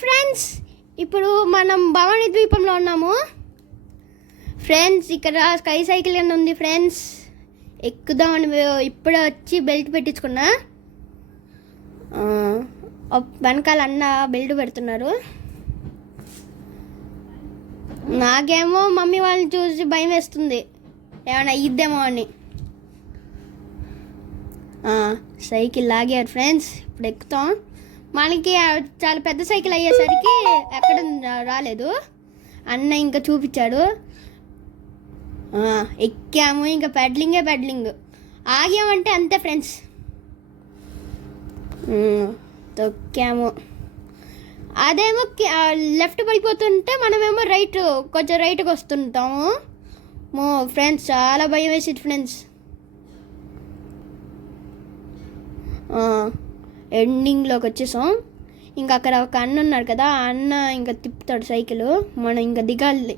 Friends, ఇప్పుడు మనం భవానీ ద్వీపంలో ఉన్నాము ఫ్రెండ్స్. ఇక్కడ స్కై సైకిల్ అని ఉంది ఫ్రెండ్స్. ఎక్కుదామని ఇప్పుడే వచ్చి బెల్ట్ పెట్టించుకున్నా. వెనకాల అన్న బెల్ట్ పెడుతున్నారు. నాకేమో మమ్మీ వాళ్ళని చూసి భయం వేస్తుంది, ఏమైనా అయ్యిద్దేమో అని. సైకిల్ లాగారు ఫ్రెండ్స్. ఇప్పుడు ఎక్కుతాం. మనకి చాలా పెద్ద సైకిల్ అయ్యేసరికి ఎక్కడ రాలేదు. అన్న ఇంకా చూపించాడు. ఎక్కాము. ఇంకా పెడ్లింగ్. ఆగామంటే అంతే ఫ్రెండ్స్. తొక్కాము. అదేమో లెఫ్ట్ పడిపోతుంటే మనమేమో కొంచెం రైట్కి వస్తుంటాము. ఫ్రెండ్స్ చాలా భయం వేసేది ఫ్రెండ్స్. ఎండింగ్లోకి వచ్చేసాం. ఇంకా అక్కడ ఒక అన్న ఉన్నాడు కదా, ఆ అన్న ఇంకా తిప్పుతాడు సైకిల్. మనం ఇంకా దిగాలి.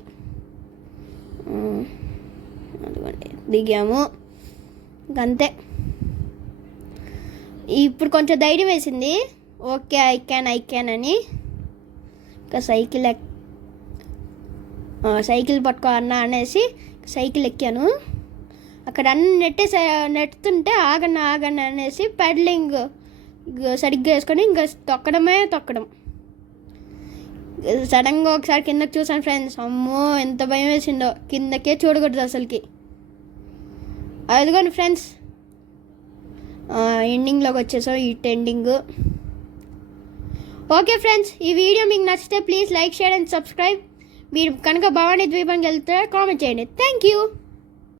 అదిగోండి దిగాము. ఇంకంతే. ఇప్పుడు కొంచెం ధైర్యం వేసింది. ఓకే ఐ క్యాన్ అని. ఇంకా సైకిల్ పట్టుకో అన్న అనేసి సైకిల్ ఎక్కాను. అక్కడ అన్న నెట్టుతుంటే ఆగన్న అనేసి పెడలింగ్ సరిగ్గా వేసుకొని ఇంకా తొక్కడం. సడన్గా ఒకసారి కిందకి చూసాను ఫ్రెండ్స్. అమ్మో ఎంత భయం వేసిందో. కిందకే చూడకూడదు అసలుకి. అదిగోండి ఫ్రెండ్స్, ఎండింగ్లోకి వచ్చేసాం. ఎండింగ్. ఓకే ఫ్రెండ్స్, ఈ వీడియో మీకు నచ్చితే please like, share and subscribe. మీరు కనుక భవానీ ద్వీపానికి వెళ్తే కామెంట్ చేయండి. Thank you.